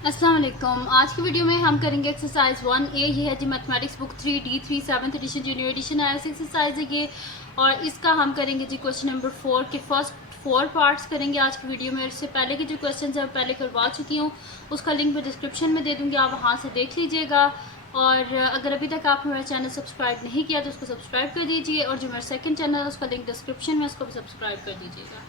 अस्सलाम वालेकुम। आज की वीडियो में हम करेंगे एक्सरसाइज 1A। ये है जी mathematics book 3D3 7th edition junior edition आया एक्सरसाइज है ये, और इसका हम करेंगे जी क्वेश्चन नंबर 4 के फर्स्ट 4 पार्ट्स करेंगे आज की वीडियो में। इससे पहले के जो क्वेश्चन है पहले करवा चुकी हूँ, उसका लिंक मैं डिस्क्रिप्शन में दे दूँगी, आप वहाँ से देख लीजिएगा। और अगर अभी तक आपने मेरा चैनल सब्सक्राइब नहीं किया तो उसको सब्सक्राइब कर दीजिए, और जो मेरा सेकंड चैनल है उसका लिंक डिस्क्रिप्शन में, उसको भी सब्सक्राइब कर दीजिएगा।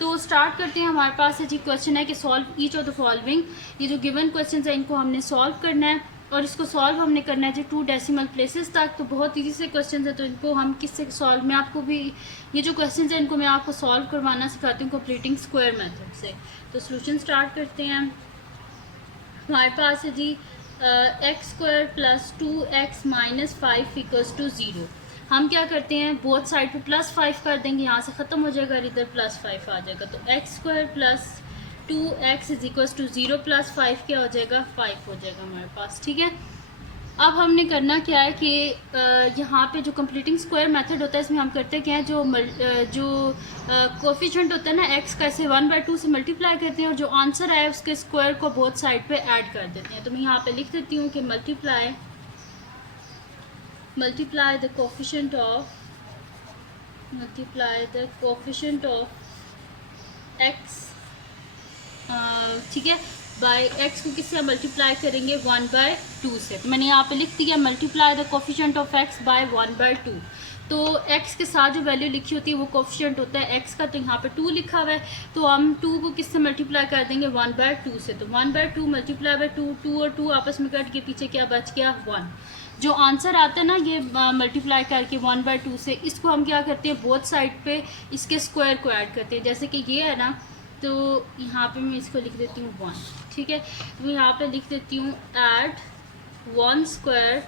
तो स्टार्ट करते हैं। हमारे पास है जी क्वेश्चन है कि solve each of the following. ये जो गिवन क्वेश्चन है इनको हमने सॉल्व करना है, और इसको सॉल्व हमने करना है जी 2 डेसिमल प्लेसेस तक। तो बहुत ईजी से क्वेश्चन है, तो इनको हम किससे सॉल्व, मैं आपको भी ये जो क्वेश्चन है इनको मैं आपको सॉल्व करवाना सिखाती हूँ कंप्लीटिंग स्क्वायर मेथड से। तो सोल्यूशन स्टार्ट करते हैं। हमारे पास है जी x square plus 2x minus 5 equals to 0। हम क्या करते हैं, बोथ साइड पे +5 कर देंगे, यहाँ से ख़त्म हो जाएगा और इधर +5 आ जाएगा। तो x square plus 2x is equals to 0 + 5 क्या हो जाएगा, 5 हो जाएगा हमारे पास। ठीक है, अब हमने करना क्या है कि यहाँ पे जो कंप्लीटिंग स्क्वायर मेथड होता है इसमें हम करते क्या है, जो कोफिशिएंट होता है ना x का, इसे 1/2 से मल्टीप्लाई करते हैं, और जो आंसर आया उसके स्क्वायर को बोथ साइड पे ऐड कर देते हैं। तो मैं यहाँ पे लिख देती हूँ कि multiply the coefficient of x, ठीक है, बाय x को किससे मल्टीप्लाई करेंगे, 1/2 से। तो मैंने यहाँ पे लिख दिया multiply the coefficient of x by 1/2। तो x के साथ जो वैल्यू लिखी होती है वो कोफिशिएंट होता है x का, तो यहाँ पे 2 लिखा हुआ है, तो हम 2 को किससे मल्टीप्लाई कर देंगे, 1/2 से। तो 1/2 मल्टीप्लाई बाय 2, 2 और 2 आपस में कट के पीछे क्या बच गया, 1। जो आंसर आता है ना ये मल्टीप्लाई करके 1/2 से, इसको हम क्या करते हैं, बोथ साइड पे इसके स्क्वायर को ऐड करते हैं। जैसे कि ये है ना, तो यहाँ पे मैं इसको लिख देती हूँ 1। ठीक है, तो यहाँ पे लिख देती हूँ add 1 square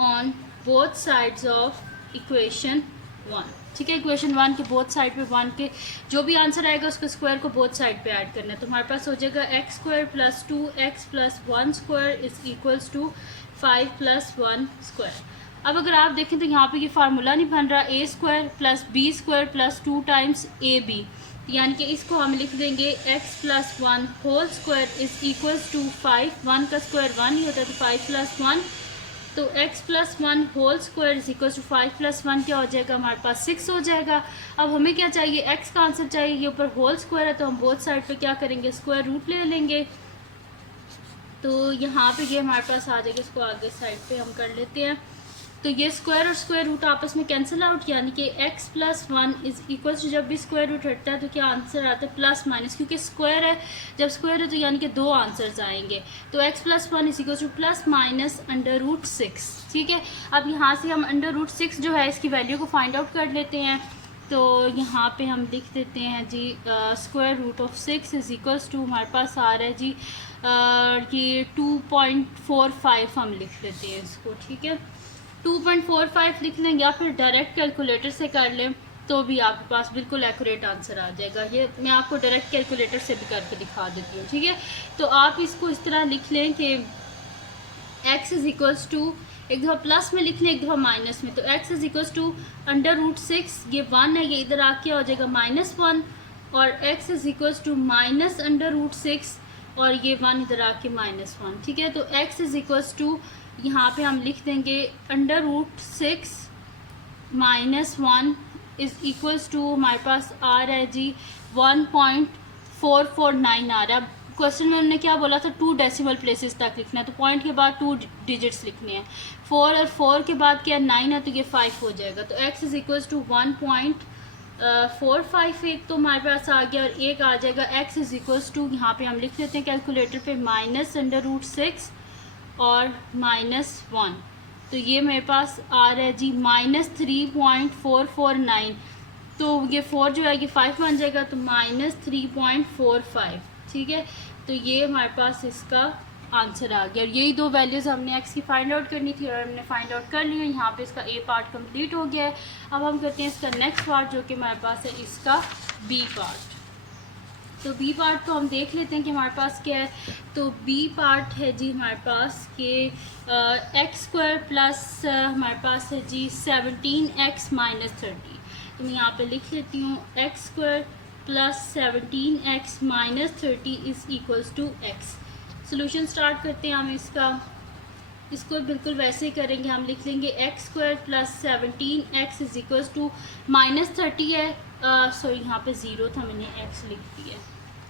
on both sides of equation 1। ठीक है, इक्वेशन 1 के बोथ साइड पे 1 के जो भी आंसर आएगा उसके स्क्वायर को बोथ साइड पे ऐड करना है। तो हमारे पास हो जाएगा x square plus 2x plus 1 square is equals to 5 plus 1 square. अब अगर आप देखें तो यहाँ पे ये फार्मूला नहीं बन रहा, a square plus b square plus 2 times ab, यानी कि इसको हम लिख देंगे x plus 1 whole square is equals to 5। 1 का स्क्वायर 1 ही होता है, तो 5 प्लस 1, तो x plus 1 whole square is equals to 5 plus 1 क्या हो जाएगा, हमारे पास 6 हो जाएगा। अब हमें क्या चाहिए, x का आंसर चाहिए, ये ऊपर होल स्क्वायर है, तो हम बोथ साइड पे क्या करेंगे, स्क्वायर रूट ले लेंगे। तो यहाँ पे ये हमारे पास आ जाएगा, इसको आगे साइड पे हम कर लेते हैं। तो ये स्क्वायर और स्क्वायर रूट आपस में कैंसिल आउट, यानी कि x plus 1 is equals to, जब भी स्क्वायर रूट हटता है तो क्या आंसर आता है, प्लस माइनस, क्योंकि स्क्वायर है, जब स्क्वायर है तो यानी कि 2 आंसर्स आएंगे। तो x plus 1 is equals to plus minus √6। ठीक है, अब यहाँ से हम √6 जो है इसकी वैल्यू को फाइंड आउट कर लेते हैं। तो यहाँ पे हम लिख देते हैं जी square root of 6 is equals to, हमारे पास आ रहा है जी ये 2.45 हम लिख लेते हैं इसको। ठीक है, 2.45 लिख लें, या फिर डायरेक्ट कैलकुलेटर से कर लें तो भी आपके पास बिल्कुल एक्यूरेट आंसर आ जाएगा। ये मैं आपको डायरेक्ट कैलकुलेटर से भी करके दिखा देती हूँ। ठीक है, तो आप इसको इस तरह लिख लें कि x इज इक्वल्स टू, एक दफ़ा प्लस में लिख लें एक दफ़ा माइनस में। तो x इज इक्वल्स टू √6, ये 1 है, ये इधर आके हो जाएगा -1, और x is equals to minus √6, और ये 1 इधर आके -1। ठीक है, तो x इज इक्वल्स टू, यहाँ पे हम लिख देंगे √6 -1 इज इक्वल्स टू, हमारे पास आ रहा है जी 1.449 आ रहा है। क्वेश्चन में हमने क्या बोला था, 2 डेसिमल प्लेसेस तक लिखना है, तो पॉइंट के बाद 2 डिजिट्स लिखने हैं। 4 और 4 के बाद क्या 9 है, तो ये 5 हो जाएगा। तो x इज इक्वल्स टू 1.45 एक तो हमारे पास आ गया, और एक आ जाएगा x इज इक्वल्स टू, यहाँ पे हम लिख देते हैं कैलकुलेटर पे -√6 और -1। तो ये मेरे पास आ रहा है जी -3.449। तो ये 4 जो है ये 5 बन जाएगा, तो -3.45। ठीक है, तो ये हमारे पास इसका आंसर आ गया। और यही 2 वैल्यूज़ हमने x की फाइंड आउट करनी थी, और हमने फाइंड आउट कर ली है। यहाँ पे इसका a पार्ट कंप्लीट हो गया है। अब हम करते हैं इसका नेक्स्ट पार्ट, जो कि हमारे पास है इसका b पार्ट। तो बी पार्ट को हम देख लेते हैं कि हमारे पास क्या है। तो बी पार्ट है जी हमारे पास के एक्स स्क्वायर प्लस हमारे पास है जी 17x माइनस 30। तो मैं यहाँ पे लिख लेती हूँ x square plus 17x minus 30 is equals to x. Solution start करते हैं हम इसका। इसको बिल्कुल वैसे ही करेंगे, हम लिख लेंगे x square plus 17 x is equals to -30 है, सॉरी यहाँ पे ज़ीरो था, मैंने एक्स लिख दिया।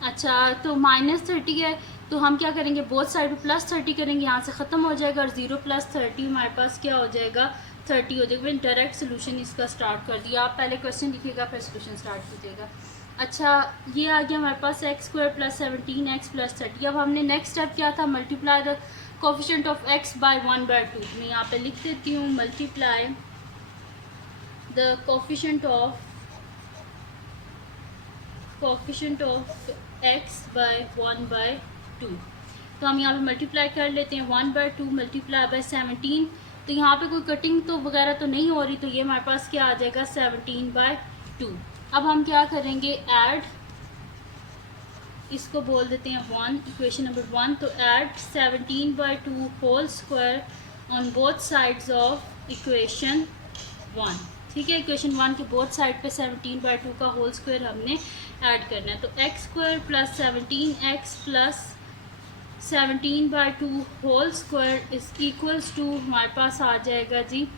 अच्छा, तो -30 है तो हम क्या करेंगे, बोथ साइड पे +30 करेंगे, यहाँ से ख़त्म हो जाएगा और 0 + 30 हमारे पास क्या हो जाएगा, 30 हो जाएगा। मैंने डायरेक्ट सोल्यूशन इसका स्टार्ट कर दिया। आप पहले क्वेश्चन लिखिएगा फिर सोल्यूशन स्टार्ट कीजिएगा। अच्छा, ये आ गया हमारे पास x square plus 17 x plus 30। अब हमने नेक्स्ट स्टेप क्या था, multiply the coefficient of x by 1/2। मैं यहाँ पे लिख देती हूँ multiply the coefficient of x by 1/2। तो हम यहाँ पे मल्टीप्लाई कर लेते हैं, 1/2 मल्टीप्लाई बाय 17। तो यहाँ पे कोई कटिंग तो वगैरह तो नहीं हो रही, तो ये हमारे पास क्या आ जाएगा 17/2। अब हम क्या करेंगे, ऐड, इसको बोल देते हैं 1, इक्वेशन नंबर 1। तो add 17/2 whole square on both sides of equation 1। ठीक है, इक्वेशन 1 के बोथ साइड पे 17/2 का होल स्क्वायर हमने ऐड करना है। तो x square plus 17 plus 17/2 whole square is equals to हमारे पास आ जाएगा जी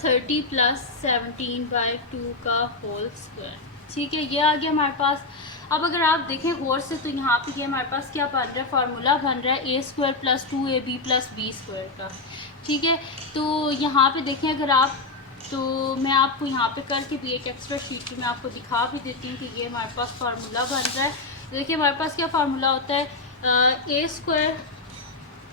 30 प्लस 17/2 का होल स्क्वायर। ठीक है, ये आ गया हमारे पास। अब अगर आप देखें गौर से तो यहाँ पे ये हमारे पास क्या बन रहा है, फार्मूला बन रहा है a² + 2ab + b² का। ठीक है, तो यहाँ पे देखें अगर आप, तो मैं आपको यहाँ पे करके भी एक एक्स्ट्रा शीट पे मैं आपको दिखा भी देती हूँ कि ये हमारे पास फार्मूला बन रहा है। देखिए हमारे पास क्या फार्मूला होता है, a²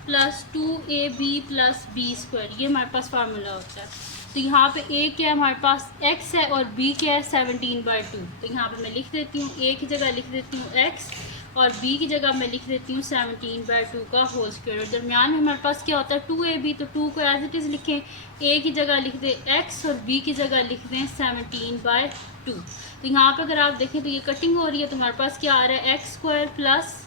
+ 2ab + b², ये हमारे पास फार्मूला होता है। तो यहाँ पे a क्या है हमारे पास x है और b क्या है 17/2। तो यहाँ पे मैं लिख देती हूँ, a की जगह लिख देती हूँ x और b की जगह मैं लिख देती हूँ 17/2 का होल स्क्वायर। और दरमियान में हमारे पास क्या होता है 2ab, तो 2 को एज इट इज़ लिखें, a की जगह लिख दें x और b की जगह लिख दें 17/2। तो यहाँ पे अगर आप देखें तो ये कटिंग हो रही है, तो हमारे पास क्या आ रहा है x² प्लस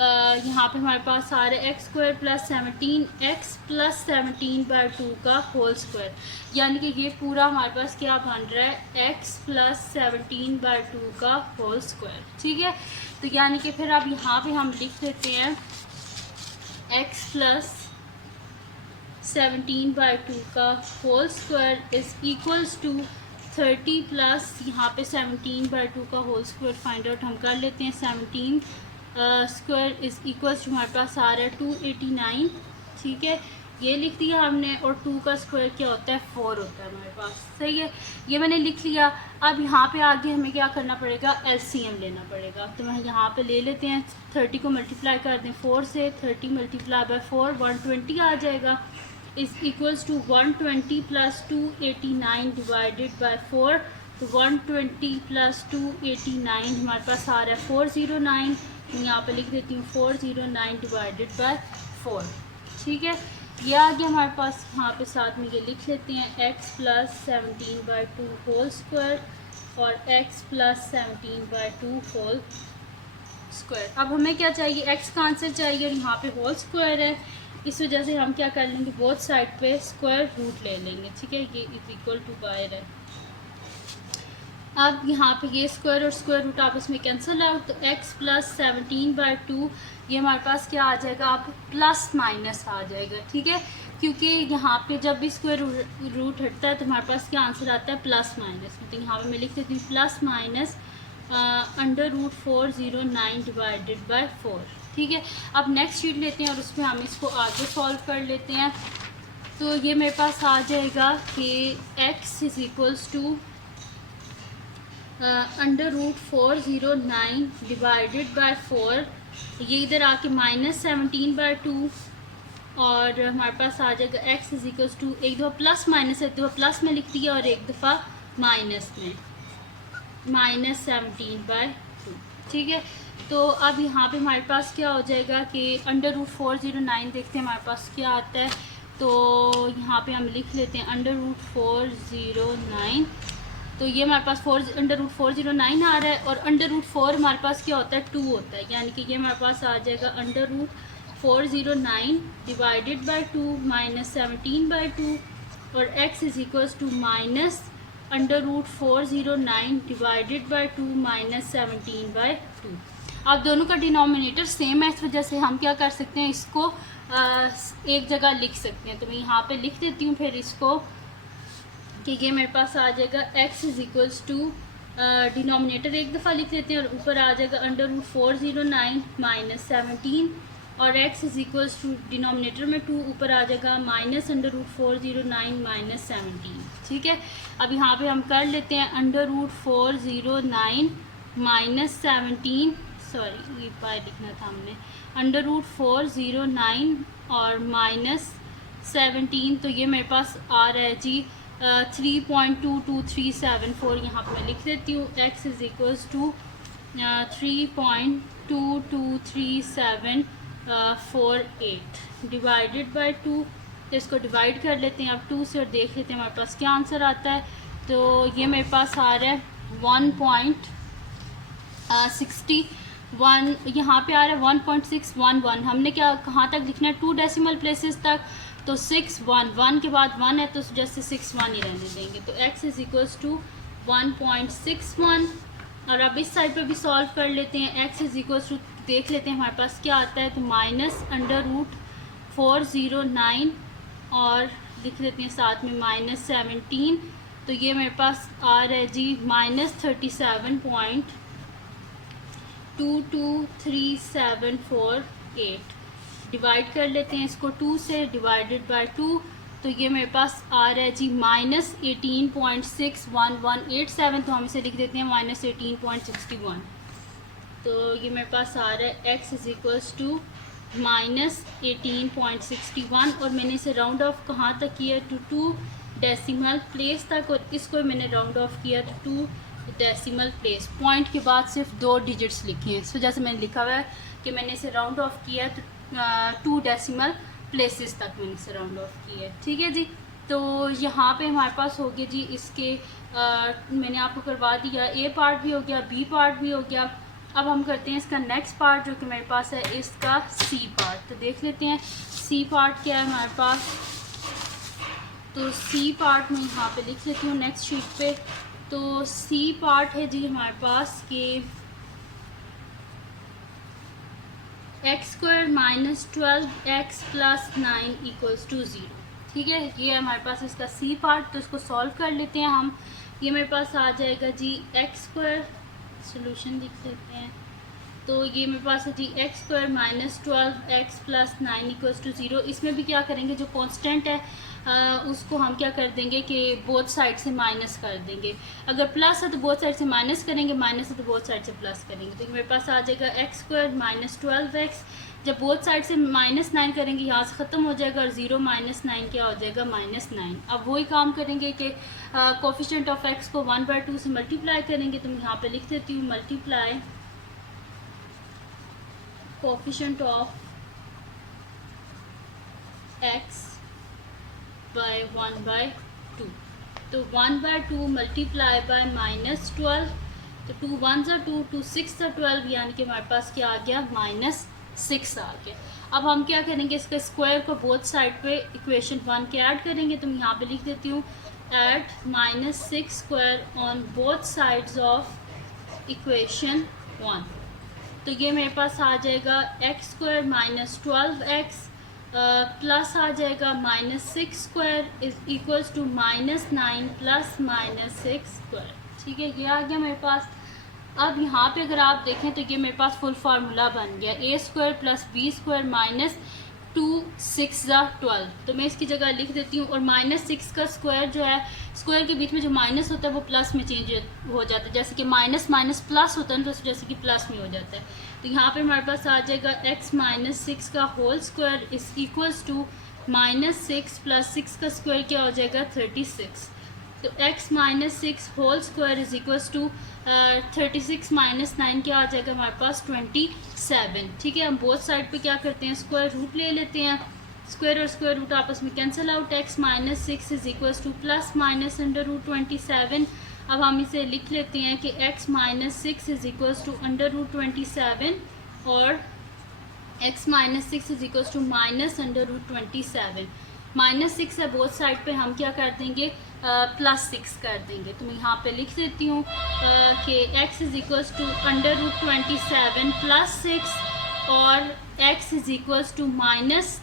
यहाँ पे हमारे पास आ रहा है x² प्लस 17x प्लस 17/2 का होल स्क्वायर। यानी कि ये पूरा हमारे पास क्या बन रहा है x प्लस 17/2 का होल स्क्वायर। ठीक है, तो यानी कि फिर अब यहाँ पे हम लिख देते हैं x प्लस 17/2 का whole square is equals to 30 plus यहाँ पे 17/2 का होल स्क्वायर फाइंड आउट हम कर लेते हैं। 17 स्क्वायर इज़ इक्वल्स टू हमारे पास आ रहा है 289। ठीक है, ये लिख दिया हमने, और 2 का स्क्वायर क्या होता है 4 होता है हमारे पास। सही है, ये मैंने लिख लिया। अब यहाँ पे आगे हमें क्या करना पड़ेगा, एलसीएम लेना पड़ेगा। तो मैं यहाँ पे ले लेते हैं, 30 को मल्टीप्लाई कर दें 4 से, 30 मल्टीप्लाई बाय 4 120 आ जाएगा, is equals to 120 plus 289 divided by 4। तो 120 प्लस 289 हमारे पास आ रहा है 409। यहाँ पे लिख देती हूँ 409 डिवाइडेड बाय 4। ठीक है, ये आ गया हमारे पास। यहाँ पे साथ में ये लिख लेते हैं x प्लस 17/2 होल स्क्वायर और x प्लस 17/2 होल स्क्वायर। अब हमें क्या चाहिए, x का आंसर चाहिए और यहाँ पे होल स्क्वायर है, इस वजह से हम क्या कर लेंगे, बोथ साइड पे स्क्वायर रूट ले लेंगे। ठीक है, ये इज इक्वल टू बाहर है। अब यहाँ पे ये स्क्वायर और स्क्वायर रूट आपस में कैंसिल आउट, तो x प्लस 17/2 ये हमारे पास क्या आ जाएगा, आप प्लस माइनस आ जाएगा। ठीक है, क्योंकि यहाँ पे जब भी स्क्वायर रूट हटता है तो हमारे पास क्या आंसर आता है प्लस माइनस। तो यहाँ पे मैं लिख देती हूँ प्लस माइनस √409 डिवाइडेड बाय 4। ठीक है, अब नेक्स्ट शीट लेते हैं और उसमें हम इसको आगे सॉल्व कर लेते हैं। तो ये मेरे पास आ जाएगा कि x is equals to √409 divided by 4, ये इधर आके -17/2 और हमारे पास आ जाएगा x इज इक्वल्स टू, एक दफ़ा प्लस माइनस है, एक दफ़ा प्लस में लिख दिया और एक दफ़ा माइनस में, -17/2। ठीक है, तो अब यहाँ पे हमारे पास क्या हो जाएगा कि √409 देखते हैं हमारे पास क्या आता है। तो यहाँ पे हम लिख लेते हैं √409, तो ये हमारे पास √409 आ रहा है और √4 हमारे पास क्या होता है 2 होता है, यानी कि ये हमारे पास आ जाएगा √409 डिवाइडेड बाय 2 -17/2 और x is equals to -√409 divided by 2 -17/2। अब दोनों का डिनोमिनेटर सेम है, इस वजह से हम क्या कर सकते हैं, इसको एक जगह लिख सकते हैं। तो मैं यहाँ पे लिख देती हूँ फिर इसको कि ये मेरे पास आ जाएगा x is equals to, denominator एक दफ़ा लिख देते हैं और ऊपर आ जाएगा √409 माइनस 17, और x is equals to denominator में 2 ऊपर आ जाएगा माइनस √409 माइनस 17। ठीक है, अब यहाँ पे हम कर लेते हैं √409 माइनस 17, सॉरी ये बाय लिखना था हमने, √409 और माइनस 17, तो ये मेरे पास आ रहा है जी 3.22374। यहाँ पर मैं लिख देती हूँ x is equals to 3.22374 divided by 2। तो इसको डिवाइड कर लेते हैं अब 2 से और देख लेते हैं हमारे पास क्या आंसर आता है। तो ये मेरे पास आ रहा है 1.61, यहाँ पे आ रहा है 1.611। हमने क्या कहाँ तक लिखना है, 2 डेसिमल प्लेसेस तक, तो 611 के बाद 1 है तो जैसे 61 ही रहने देंगे। तो x इज़ इक्वल्स टू 1.61, और अब इस साइड पे भी सॉल्व कर लेते हैं। x इज़ इक्वल्स टू देख लेते हैं हमारे पास क्या आता है, तो -√409 और लिख लेते हैं साथ में -17, तो ये मेरे पास आ रहा है जी -37.22374। डिवाइड कर लेते हैं इसको 2 से, डिवाइडेड बाय 2, तो ये मेरे पास आ रहा है जी -18.61187, तो हम इसे लिख देते हैं -18.61। तो ये मेरे पास आ रहा है x इज़ इक्वल्स टू -18.61, और मैंने इसे राउंड ऑफ कहाँ तक किया, टू 2 डेसिमल प्लेस तक, और इसको मैंने राउंड ऑफ किया तो 2 डेसिमल प्लेस। पॉइंट के बाद सिर्फ 2 डिजिट्स लिखे हैं, इस वजह से मैंने लिखा हुआ है कि मैंने इसे राउंड ऑफ किया तो 2 डेसिमल प्लेसेस तक मैंने इसे राउंड ऑफ किया है। ठीक है जी, तो यहाँ पे हमारे पास हो गया जी इसके मैंने आपको करवा दिया, ए पार्ट भी हो गया, बी पार्ट भी हो गया। अब हम करते हैं इसका नेक्स्ट पार्ट जो कि मेरे पास है इसका सी पार्ट। तो देख लेते हैं सी पार्ट क्या है हमारे पास। तो सी पार्ट में यहाँ पे लिख लेती हूँ नेक्स्ट शीट पे। तो सी पार्ट है जी हमारे पास कि x² - 12x + 9 = 0। ठीक है, ये है हमारे पास इसका सी पार्ट। तो इसको सॉल्व कर लेते हैं हम। ये मेरे पास आ जाएगा जी x², सोल्यूशन लिख लेते हैं। तो ये मेरे पास है जी x² - 12x + 9 = 0। इसमें भी क्या करेंगे, जो कांस्टेंट है उसको हम क्या कर देंगे कि बोथ साइड से माइनस कर देंगे। अगर प्लस है तो बोथ साइड से माइनस करेंगे, माइनस है तो बोथ साइड से प्लस करेंगे। तो मेरे पास आ जाएगा x² - 12x। जब बोथ साइड से -9 करेंगे यहाँ से ख़त्म हो जाएगा, और 0 - 9 क्या हो जाएगा, -9। अब वही काम करेंगे कि कोफिशिएंट ऑफ x को 1/2 से मल्टीप्लाई करेंगे। तो मैं यहाँ पे लिख देती हूँ multiply coefficient of x by 1/2। तो 1/2 मल्टीप्लाई बाय -12, तो 2 1s are 2, 2 6s are 12, यानी कि हमारे पास क्या आ गया, -6 आ गया। अब हम क्या करेंगे, इसके स्क्वायर को बोथ साइड पे इक्वेशन 1 के ऐड करेंगे। तो मैं यहाँ पे लिख देती हूँ add -6² on both sides of equation 1। तो ये मेरे पास आ जाएगा x² - 12x प्लस आ जाएगा -6² = -9 + -6²। ठीक है, ये आ गया मेरे पास। अब यहाँ पे अगर आप देखें तो ये मेरे पास फुल फार्मूला बन गया, a² + b² - 2 6 = 12। तो मैं इसकी जगह लिख देती हूँ, और -6 का स्क्वायर जो है, स्क्वायर के बीच में जो माइनस होता है वो प्लस में चेंज हो जाता है, जैसे कि माइनस प्लस होता है तो जैसे कि प्लस में हो जाता है। तो यहाँ पे हमारे पास आ जाएगा x - 6 का होल स्क्वायर = -6 + 6 का स्क्वायर क्या हो जाएगा, 36। तो x - 6 होल स्क्वायर = 36 - 9 क्या आ जाएगा हमारे पास, 27। ठीक है, हम बोथ साइड पे क्या करते हैं, स्क्वायर रूट ले लेते हैं। स्क्वायर और स्क्वायर रूट आपस में कैंसिल आउट, x - 6 = ±√27। अब हम इसे लिख लेते हैं कि x - 6 = √27 और x - 6 = -√27। -6 है बोथ साइड पे हम क्या कर देंगे, +6 कर देंगे। तो मैं यहाँ पे लिख देती हूँ कि x इज़ इक्वल्स टू √27 +6 और x is equals to minus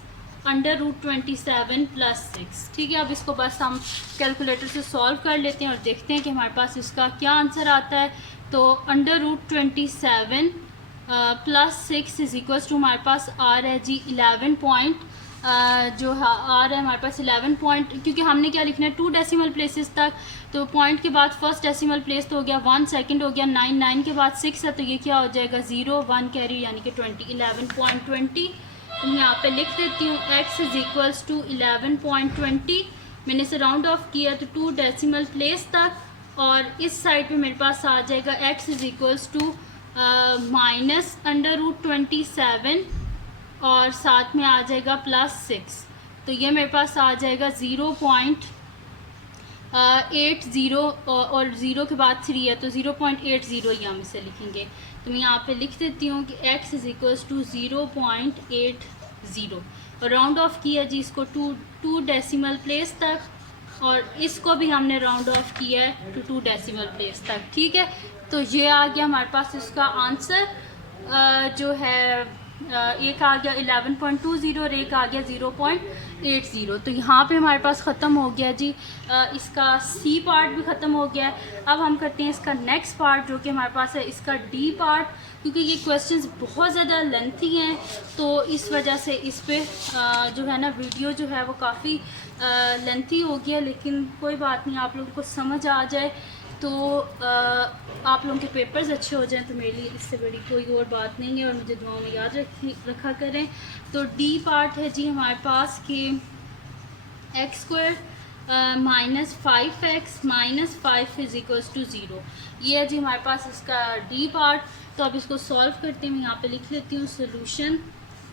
√27 +6। ठीक है, अब इसको बस हम कैलकुलेटर से सॉल्व कर लेते हैं और देखते हैं कि हमारे पास इसका क्या आंसर आता है। तो √27 +6 इज़ इक्वल्स टू हमारे पास आ रहा है जी 11 पॉइंट, जो आ रहा है हमारे पास 11 पॉइंट, क्योंकि हमने क्या लिखना है 2 डेसिमल प्लेसेस तक। तो पॉइंट के बाद फर्स्ट डेसिमल प्लेस तो हो गया 1, सेकंड हो गया 9, 9 के बाद 6 है, तो ये क्या हो जाएगा 0, 1 कैरी यानी कि 20, 11.20। तो मैं यहाँ पे लिख देती हूँ x इज़ इक्वल्स टू 11.20। मैंने इसे राउंड ऑफ किया तो 2 डेसिमल प्लेस तक, और इस साइड पे मेरे पास आ जाएगा x is equals to minus √27 और साथ में आ जाएगा +6। तो ये मेरे पास आ जाएगा 0.80 और 0 के बाद 3 है तो 0.80 ही हम इसे लिखेंगे। तो मैं यहाँ पे लिख देती हूँ कि x इज़ इक्वल्स टू 0.80 और राउंड ऑफ किया जी इसको 2 डेसिमल प्लेस तक, और इसको भी हमने राउंड ऑफ किया है टू 2 डेसिमल प्लेस तक। ठीक है, तो ये आ गया हमारे पास इसका आंसर जो है एक आ गया 11.20 और एक आ गया 0.80। तो यहाँ पे हमारे पास ख़त्म हो गया जी इसका सी पार्ट भी ख़त्म हो गया है। अब हम करते हैं इसका नेक्स्ट पार्ट जो कि हमारे पास है इसका डी पार्ट, क्योंकि ये क्वेश्चंस बहुत ज़्यादा लेंथी हैं तो इस वजह से इस पे जो है ना वीडियो जो है वो काफ़ी लेंथी हो गया, लेकिन कोई बात नहीं, आप लोगों को समझ आ जाए तो आप लोगों के पेपर्स अच्छे हो जाएं तो मेरे लिए इससे बड़ी कोई और बात नहीं है, और मुझे दुआओं में याद रखा करें। तो डी पार्ट है जी हमारे पास कि x² - 5x - 5 is equals to 0। ये है जी हमारे पास इसका डी पार्ट। तो अब इसको सॉल्व करते हैं, मैं यहाँ पे लिख लेती हूँ सोल्यूशन।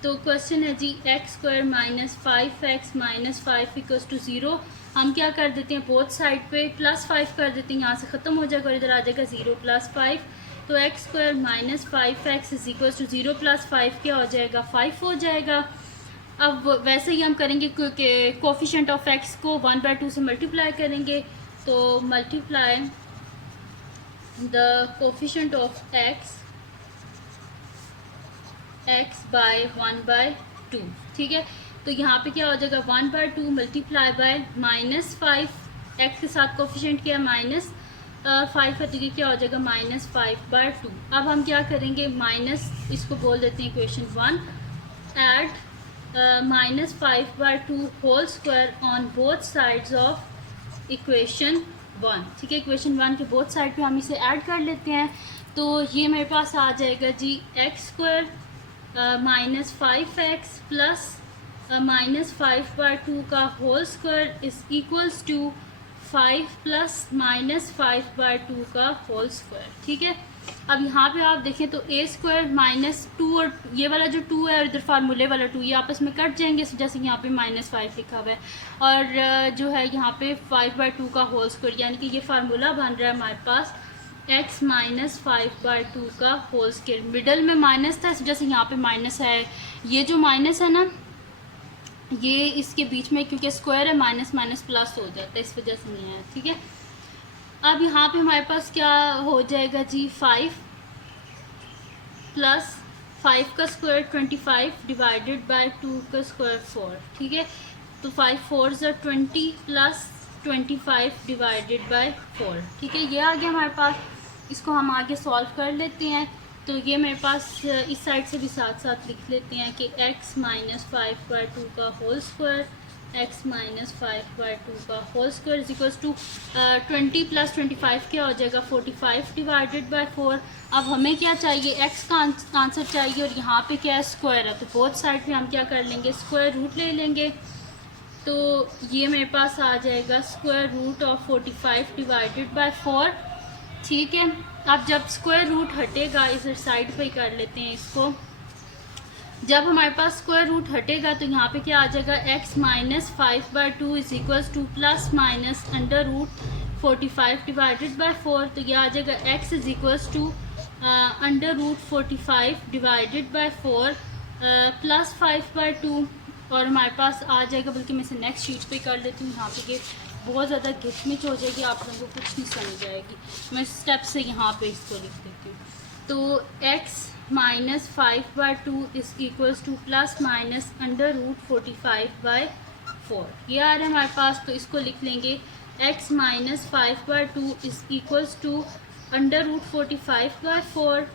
तो क्वेश्चन है जी x² - 5x - 5 इक्वल्स टू 0। हम क्या कर देते हैं बोथ साइड पे +5 कर देते हैं, यहाँ से ख़त्म हो जाएगा और इधर आ जाएगा 0 + 5। तो x² - 5x is equals to 0 + 5 क्या हो जाएगा 5 हो जाएगा। अब वैसे ही हम करेंगे क्योंकि कोफिशिएंट ऑफ x को 1/2 से मल्टीप्लाई करेंगे। तो multiply the coefficient of x by 1/2। ठीक है, तो यहाँ पे क्या हो जाएगा 1/2 मल्टीप्लाई बाय -5, x के साथ कोफिशिएंट क्या है -5 है, तो ये क्या हो जाएगा -5/2। अब हम क्या करेंगे माइनस, इसको बोल देते हैं equation 1, add -5/2 whole square on both sides of equation 1। ठीक है, इक्वेशन 1 के बोथ साइड पे हम इसे ऐड कर लेते हैं। तो ये मेरे पास आ जाएगा जी x² - 5x प्लस -5/2 का whole square is equals to 5 plus -5/2 का होल स्क्वायर। ठीक है, अब यहाँ पे आप देखें तो a² - 2 और ये वाला जो 2 है और इधर फार्मूले वाला 2 ये आपस में कट जाएंगे, जैसे यहाँ पे -5 लिखा हुआ है, और जो है यहाँ पे 5/2 का होल स्क्वायर, यानी कि ये फार्मूला बन रहा है हमारे पास x - 5/2 का होल स्क्वायर। मिडल में माइनस था इस वजह से यहाँ पे माइनस है, ये जो माइनस है ना ये इसके बीच में क्योंकि स्क्वायर है माइनस माइनस प्लस हो जाता है, इस वजह से नहीं है। ठीक है, अब यहाँ पे हमारे पास क्या हो जाएगा जी 5 प्लस 5 का स्क्वायर 25 डिवाइडेड बाय 2 का स्क्वायर 4। ठीक है, तो 5 4 ज़ा 20 प्लस 25 डिवाइडेड बाय 4। ठीक है, ये आ गया हमारे पास। इसको हम आगे सॉल्व कर लेते हैं। तो ये मेरे पास इस साइड से भी साथ साथ लिख लेते हैं कि x - 5/2 का होल स्क्वायर, x - 5/2 का whole square is equals to 20 plus 25 क्या हो जाएगा 45 डिवाइडेड बाय 4। अब हमें क्या चाहिए x का आंसर चाहिए और यहाँ पे क्या है स्क्वायर है, तो बोथ साइड पे हम क्या कर लेंगे स्क्वायर रूट ले लेंगे। तो ये मेरे पास आ जाएगा square root of 45 divided by 4। ठीक है, अब जब स्क्वायर रूट हटेगा इस साइड पे ही कर लेते हैं इसको। जब हमारे पास स्क्वायर रूट हटेगा तो यहाँ पे क्या आ जाएगा x - 5/2 is equals to plus minus under root 45 divided by 4। तो ये आ जाएगा x is equals to under root 45 divided by 4 plus 5/2, और हमारे पास आ जाएगा, बल्कि मैं इसे नेक्स्ट शीट पे कर लेती हूँ, यहाँ पे ये बहुत ज़्यादा घिचमिच हो जाएगी, आप लोगों को कुछ नहीं समझ आएगी। मैं स्टेप से यहाँ पे इसको लिख देती हूँ। तो x minus 5/2 is equals to plus minus √45/4 ये आ रहा है हमारे पास। तो इसको लिख लेंगे x minus 5/2 is equals to √45/4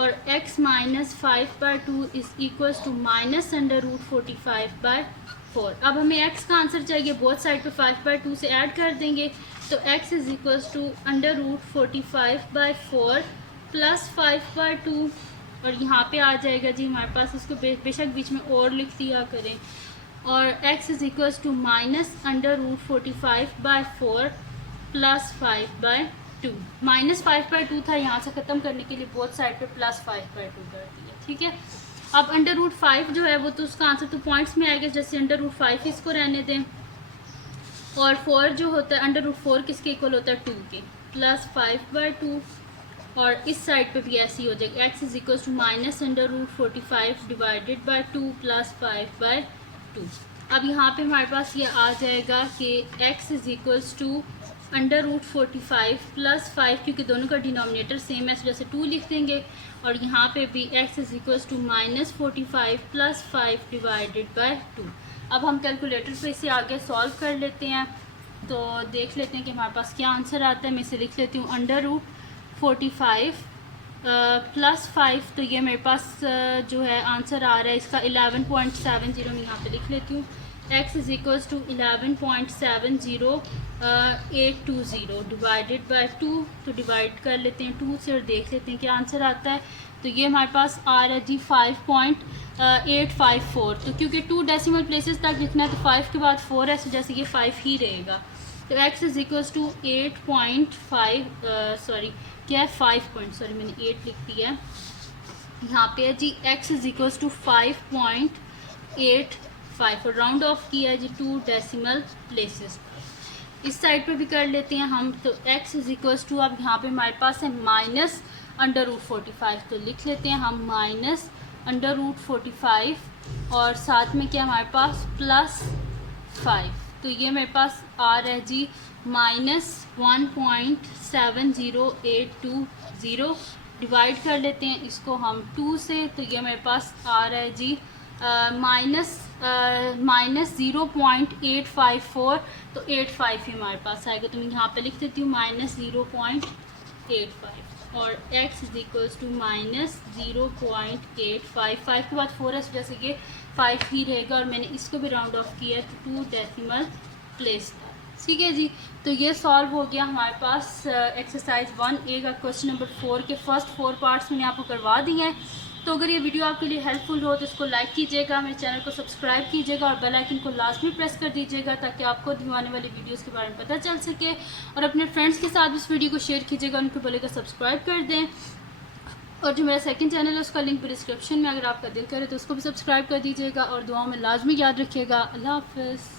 और x minus 5/2 is equals to minus √45/4। अब हमें x का आंसर चाहिए, बोथ साइड पे 5/2 से ऐड कर देंगे। तो x is equals to √45/4 plus 5/2 और यहाँ पे आ जाएगा जी हमारे पास। इसको बेशक बीच में और लिख दिया करें। और x is equals to minus √45/4 plus 5/2। Minus 5/2 था, यहाँ से ख़त्म करने के लिए बोथ साइड पे प्लस 5/2 कर दिया। ठीक है, अब √5 जो है वो तो उसका आंसर तो पॉइंट्स में आएगा, जैसे √5 इसको रहने दें। और 4 जो होता है √4 किसके इक्वल होता है 2 के, प्लस 5/2 और इस साइड पे भी ऐसे ही हो जाएगा। x is equal to minus √45 divided by 2 plus 5/2। अब यहाँ पे हमारे पास ये आ जाएगा कि x is equals to √45 plus 5, क्योंकि दोनों का डिनोमिनेटर सेम है जैसे 2 लिख देंगे। और यहाँ पे भी x is equals to minus 45 plus 5 divided by 2। अब हम कैलकुलेटर पे इसे आगे सॉल्व कर लेते हैं, तो देख लेते हैं कि हमारे पास क्या आंसर आता है। मैं इसे लिख लेती हूँ √45 प्लस 5, तो ये मेरे पास जो है आंसर आ रहा है इसका 11.70। मैं यहाँ पे लिख लेती हूँ x is equals to 11.70820 divided by 2। तो डिवाइड कर लेते हैं 2 से और देख लेते हैं क्या आंसर आता है। तो ये हमारे पास आ रहा है जी 5.854। तो क्योंकि 2 डेसिमल प्लेसेस तक लिखना है तो 5 के बाद 4 है, तो जैसे ये 5 ही रहेगा। तो x इज इक्वल्स टू 8.5 क्या है 5 पॉइंट, सॉरी मैंने 8 लिख दिया है यहाँ पे है जी। x इज इक्वल्स टू 5.85 और राउंड ऑफ किया है जी 2 डेसिमल प्लेसेस। इस साइड पे भी कर लेते हैं हम। तो x इज इक्वल्स टू, अब यहाँ पे हमारे पास है माइनस √45, तो लिख लेते हैं हम माइनस √45 और साथ में क्या हमारे पास प्लस 5। तो ये मेरे पास आ रहा है जी माइनस 1.70820। डिवाइड कर लेते हैं इसको हम 2 से, तो ये मेरे पास आ रहा है जी माइनस 0.854। तो 85 ही हमारे पास आएगा। तो मैं यहाँ पे लिख देती हूँ माइनस 0.85 और x is equals to minus 0.85। 5 के बाद 4 है, जैसे कि 5 ही रहेगा। और मैंने इसको भी राउंड ऑफ किया तो 2 डेसिमल प्लेस था। ठीक है जी, तो ये सॉल्व हो गया हमारे पास एक्सरसाइज 1A का क्वेश्चन नंबर 4 के फर्स्ट 4 पार्ट्स मैंने आपको करवा दिए हैं। तो अगर ये वीडियो आपके लिए हेल्पफुल हो तो इसको लाइक कीजिएगा, मेरे चैनल को सब्सक्राइब कीजिएगा और बेल आइकन को लाजमी प्रेस कर दीजिएगा ताकि आपको आने वाली वीडियोस के बारे में पता चल सके। और अपने फ्रेंड्स के साथ इस वीडियो को शेयर कीजिएगा, उनको बोलेगा सब्सक्राइब कर दें। और जो मेरा सेकंड चैनल है उसका लिंक भी डिस्क्रिप्शन में, अगर आपका दिल करे तो उसको भी सब्सक्राइब कर दीजिएगा। और दुआओं में लाजमी याद रखिएगा। अल्लाह हाफ़िज़।